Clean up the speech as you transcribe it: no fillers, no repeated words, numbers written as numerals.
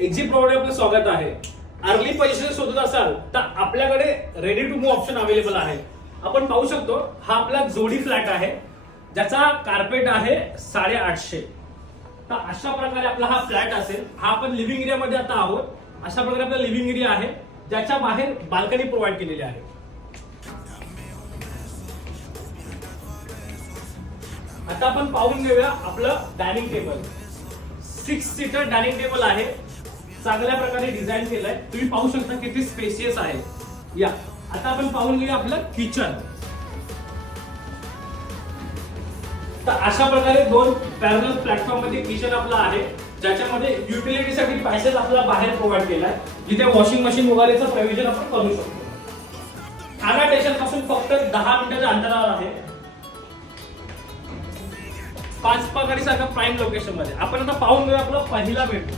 Exit provide आपलं स्वागत आहे. अर्ली पोझिशन शोधत असाल तर आपल्याकडे ready to move option available आहे. आपण पाहू शकतो हा आपला जोडी फ्लॅट आहे ज्याचा कार्पेट आहे 850. तर अशा प्रकारे आपला हा फ्लॅट असेल. हा आपण लिव्हिंग एरियामध्ये आता आहोत. अशा प्रकारे आपला लिव्हिंग एरिया आहे ज्याच्या बाहेर बाल्कनी प्रोव्हाइड केलेली आहे. आता आपण पाहून घेऊया आपलं dining table. 6 seater dining table आहे. चांगल्या प्रकारे डिझाईन केलंय. तुम्ही पाहू शकता किती स्पेसियस आहे. या आता आपण पाहून घेऊया आपलं किचन. तर अशा प्रकारे 2 पॅरलल प्लॅटफॉर्म मध्ये किचन आपलं आहे ज्याच्यामध्ये युटिलिटीसाठी पॅसेज आपला बाहेर प्रोव्हाइड केलाय जिथे वॉशिंग मशीन वगैरेचं प्रोव्हिजन आपण करू शकतो. ठाणा स्टेशन पासून फक्त 10 मिनिटाच्या अंतरावर आहे. पाचपागाडी सारखा प्राईम लोकेशन मध्ये. आपण आता पाहून घेऊया आपला पहिला बेडरूम.